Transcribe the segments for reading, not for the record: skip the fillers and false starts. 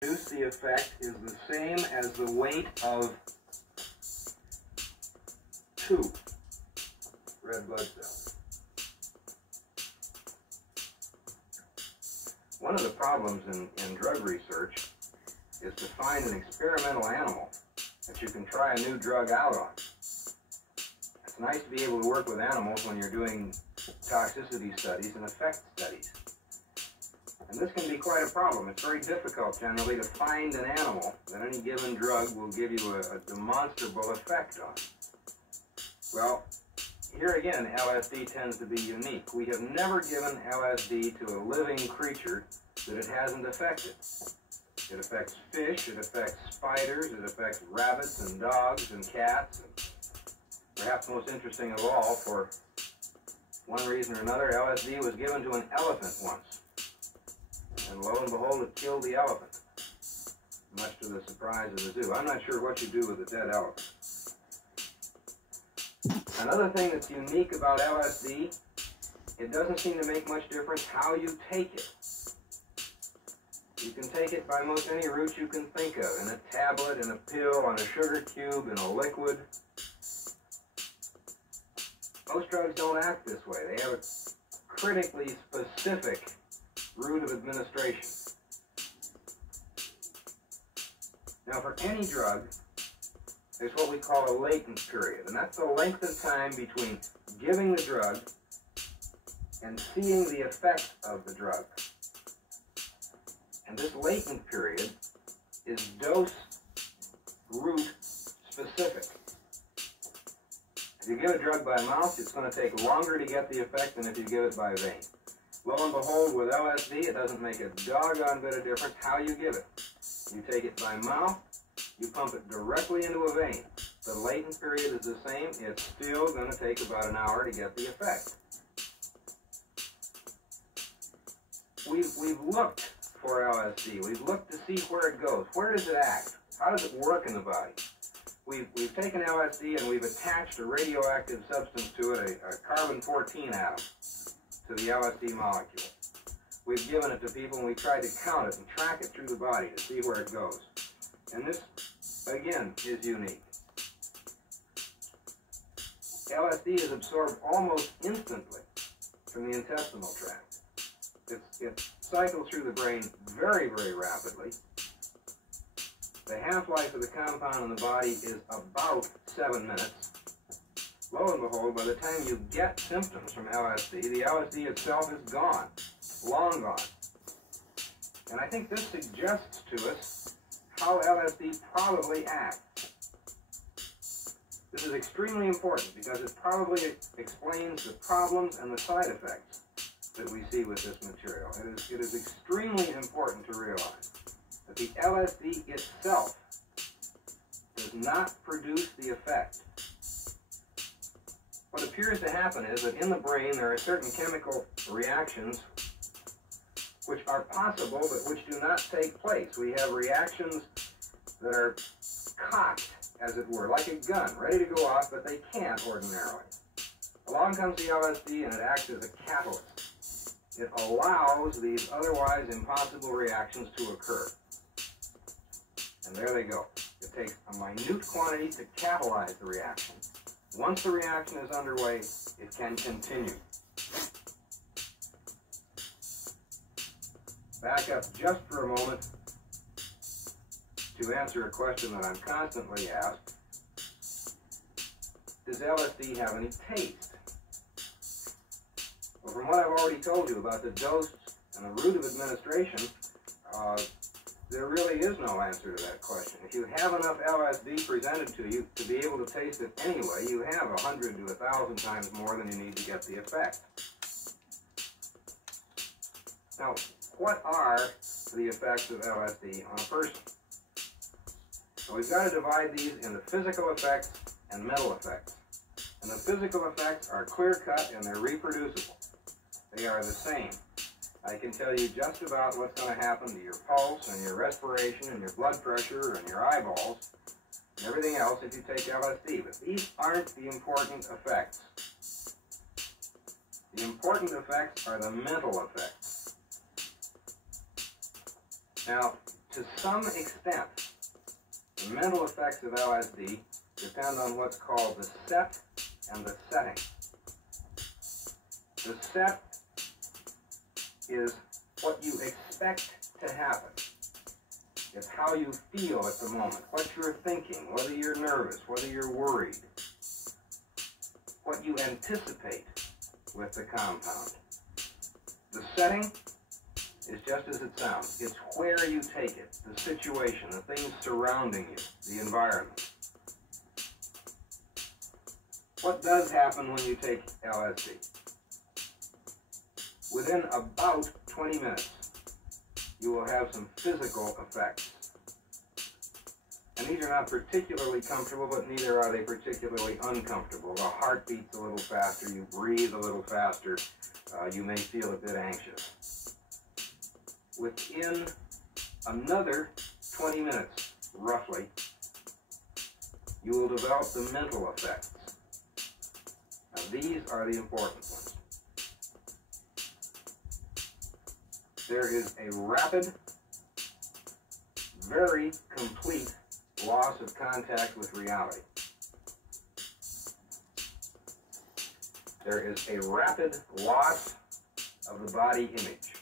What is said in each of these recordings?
produce the effect is the same as the weight of 2 red blood cells. One of the problems in drug research is to find an experimental animal that you can try a new drug out on. It's nice to be able to work with animals when you're doing toxicity studies and effect studies. And this can be quite a problem. It's very difficult generally to find an animal that any given drug will give you a demonstrable effect on. Well, here again, LSD tends to be unique. We have never given LSD to a living creature that it hasn't affected. It affects fish, it affects spiders, it affects rabbits and dogs and cats. And perhaps most interesting of all, for one reason or another, LSD was given to an elephant once. And lo and behold, it killed the elephant, much to the surprise of the zoo. I'm not sure what you do with a dead elephant. Another thing that's unique about LSD, it doesn't seem to make much difference how you take it. You can take it by most any route you can think of, in a tablet, in a pill, on a sugar cube, in a liquid. Most drugs don't act this way. They have a critically specific route of administration. Now, for any drug, there's what we call a latent period, and that's the length of time between giving the drug and seeing the effect of the drug. And this latent period is dose route specific. If you give a drug by mouth, it's going to take longer to get the effect than if you give it by vein. Lo and behold, with LSD, it doesn't make a doggone bit of difference how you give it. You take it by mouth, you pump it directly into a vein. The latent period is the same. It's still going to take about an hour to get the effect. We've looked for LSD. We've looked to see where it goes. Where does it act? How does it work in the body? We've taken LSD and we've attached a radioactive substance to it, a carbon-14 atom, to the LSD molecule. We've given it to people and we've tried to count it and track it through the body to see where it goes. And this, again, is unique. LSD is absorbed almost instantly from the intestinal tract. It cycles through the brain very, very rapidly. The half-life of the compound in the body is about 7 minutes. Lo and behold, by the time you get symptoms from LSD, the LSD itself is gone, long gone. And I think this suggests to us how LSD probably acts. This is extremely important because it probably explains the problems and the side effects that we see with this material. It is extremely important to realize that the LSD itself does not produce the effect. What appears to happen is that in the brain there are certain chemical reactions which are possible but which do not take place. We have reactions that are cocked, as it were, like a gun, ready to go off, but they can't ordinarily. Along comes the LSD and it acts as a catalyst. It allows these otherwise impossible reactions to occur. And there they go. It takes a minute quantity to catalyze the reaction. Once the reaction is underway, it can continue. Back up just for a moment to answer a question that I'm constantly asked. Does LSD have any taste? Well, from what I've already told you about the dose and the route of administration, there really is no answer to that question. If you have enough LSD presented to you to be able to taste it anyway, you have 100 to 1,000 times more than you need to get the effect. Now, what are the effects of LSD on a person? So we've got to divide these into physical effects and mental effects. And the physical effects are clear-cut and they're reproducible. They are the same. I can tell you just about what's going to happen to your pulse and your respiration and your blood pressure and your eyeballs and everything else if you take LSD. But these aren't the important effects. The important effects are the mental effects. Now, to some extent, the mental effects of LSD depend on what's called the set and the setting. The set is what you expect to happen. It's how you feel at the moment, what you're thinking, whether you're nervous, whether you're worried, what you anticipate with the compound. The setting is just as it sounds. It's where you take it, the situation, the things surrounding you, the environment. What does happen when you take LSD? Within about 20 minutes, you will have some physical effects. And these are not particularly comfortable, but neither are they particularly uncomfortable. The heart beats a little faster, you breathe a little faster, you may feel a bit anxious. Within another 20 minutes, roughly, you will develop the mental effects. Now, these are the important ones. There is a rapid, very complete loss of contact with reality. There is a rapid loss of the body image.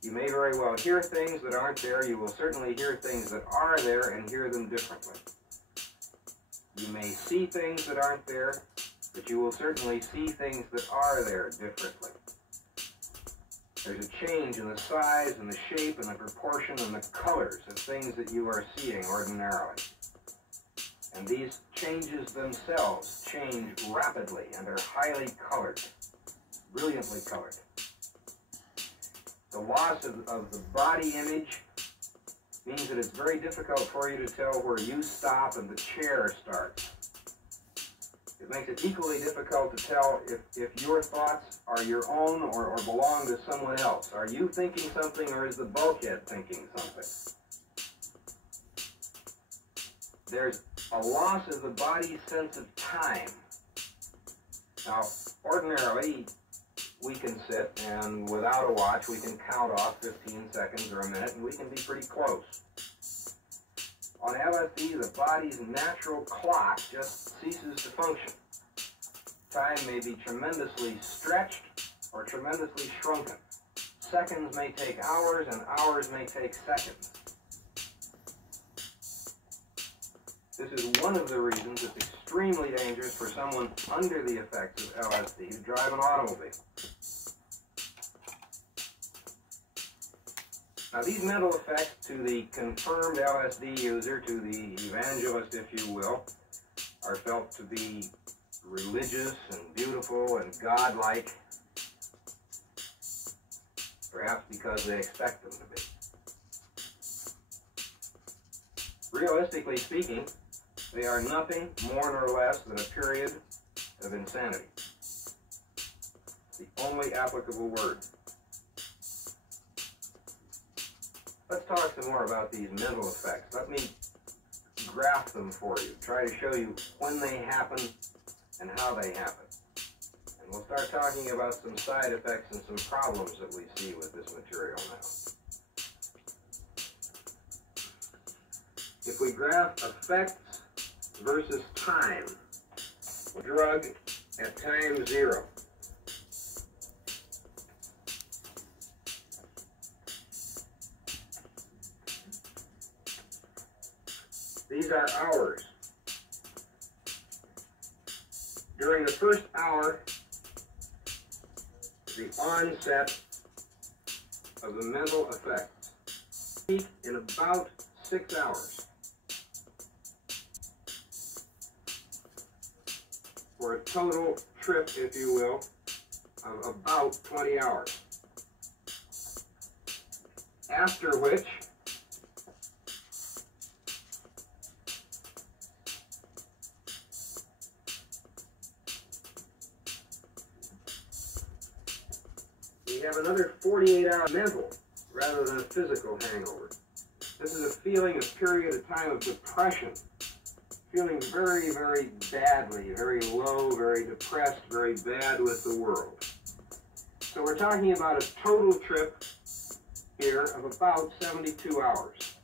You may very well hear things that aren't there. You will certainly hear things that are there and hear them differently. You may see things that aren't there, but you will certainly see things that are there differently. There's a change in the size and the shape and the proportion and the colors of things that you are seeing ordinarily. And these changes themselves change rapidly and are highly colored, brilliantly colored. The loss of the body image means that it's very difficult for you to tell where you stop and the chair starts. It makes it equally difficult to tell if your thoughts are your own or belong to someone else. Are you thinking something or is the bulkhead thinking something? There's a loss of the body's sense of time. Now, ordinarily, we can sit and without a watch, we can count off 15 seconds or a minute and we can be pretty close. On LSD, the body's natural clock just ceases to function. Time may be tremendously stretched or tremendously shrunken. Seconds may take hours and hours may take seconds. This is one of the reasons it's extremely dangerous for someone under the effects of LSD to drive an automobile. Now, these mental effects to the confirmed LSD user, to the evangelist, if you will, are felt to be religious and beautiful and godlike, perhaps because they expect them to be. Realistically speaking, they are nothing more nor less than a period of insanity. The only applicable word. Let's talk some more about these mental effects. Let me graph them for you. Try to show you when they happen and how they happen. And we'll start talking about some side effects and some problems that we see with this material now. If we graph effects versus time, drug at time 0. These are hours. During the first hour, the onset of the mental effects. Peak in about 6 hours. For a total trip, if you will, of about 20 hours. After which, we have another 48-hour mental rather than a physical hangover. This is a feeling, a period of time of depression. Feeling very, very badly, very low, very depressed, very bad with the world. So we're talking about a total trip here of about 72 hours.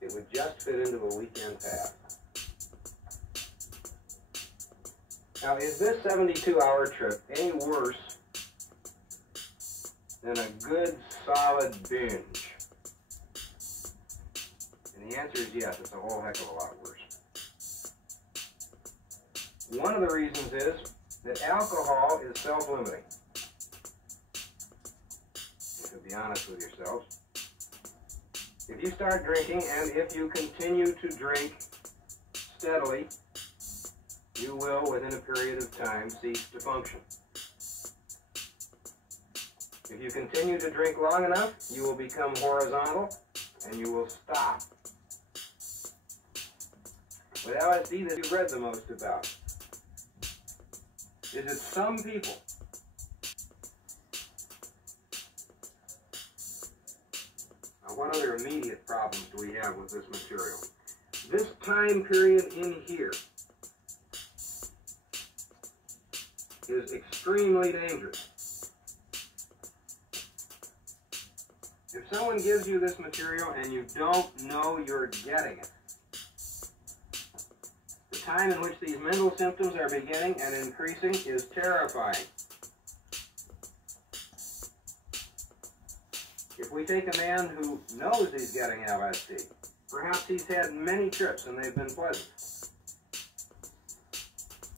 It would just fit into a weekend pass. Now, is this 72-hour trip any worse than a good, solid binge? And the answer is yes, it's a whole heck of a lot worse. One of the reasons is that alcohol is self-limiting. You can be honest with yourselves. If you start drinking, and if you continue to drink steadily, you will, within a period of time, cease to function. If you continue to drink long enough, you will become horizontal, and you will stop. With LSD, that you've read the most about is that some people what other immediate problems do we have with this material? This time period in here is extremely dangerous. If someone gives you this material and you don't know you're getting it, the time in which these mental symptoms are beginning and increasing is terrifying. If we take a man who knows he's getting LSD, perhaps he's had many trips and they've been pleasant,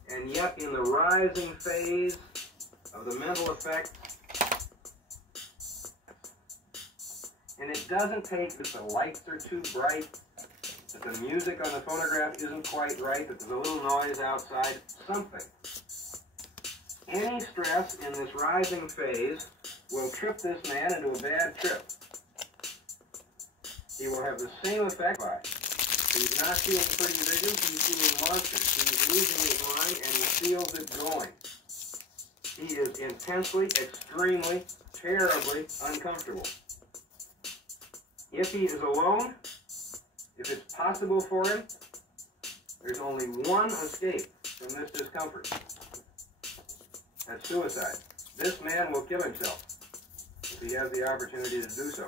and yet in the rising phase of the mental effect, and it doesn't take that the lights are too bright, that the music on the phonograph isn't quite right, that there's a little noise outside, something. Any stress in this rising phase will trip this man into a bad trip. He will have the same effect. He's not seeing pretty visions, he's seeing monsters. He's losing his mind and he feels it going. He is intensely, extremely, terribly uncomfortable. If he is alone, if it's possible for him, there's only one escape from this discomfort. That's suicide. This man will kill himself if he has the opportunity to do so.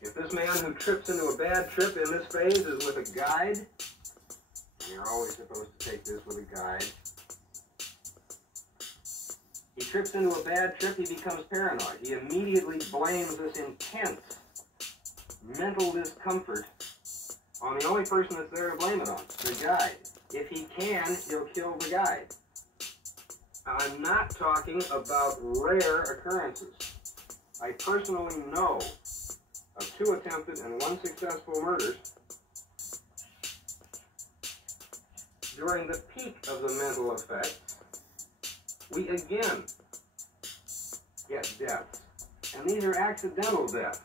If this man who trips into a bad trip in this phase is with a guide, and you're always supposed to take this with a guide, he trips into a bad trip, he becomes paranoid. He immediately blames this intense mental discomfort on the only person that's there to blame it on, the guide. If he can, he'll kill the guide. I'm not talking about rare occurrences. I personally know of 2 attempted and 1 successful murders during the peak of the mental effect. We again get deaths. And these are accidental deaths.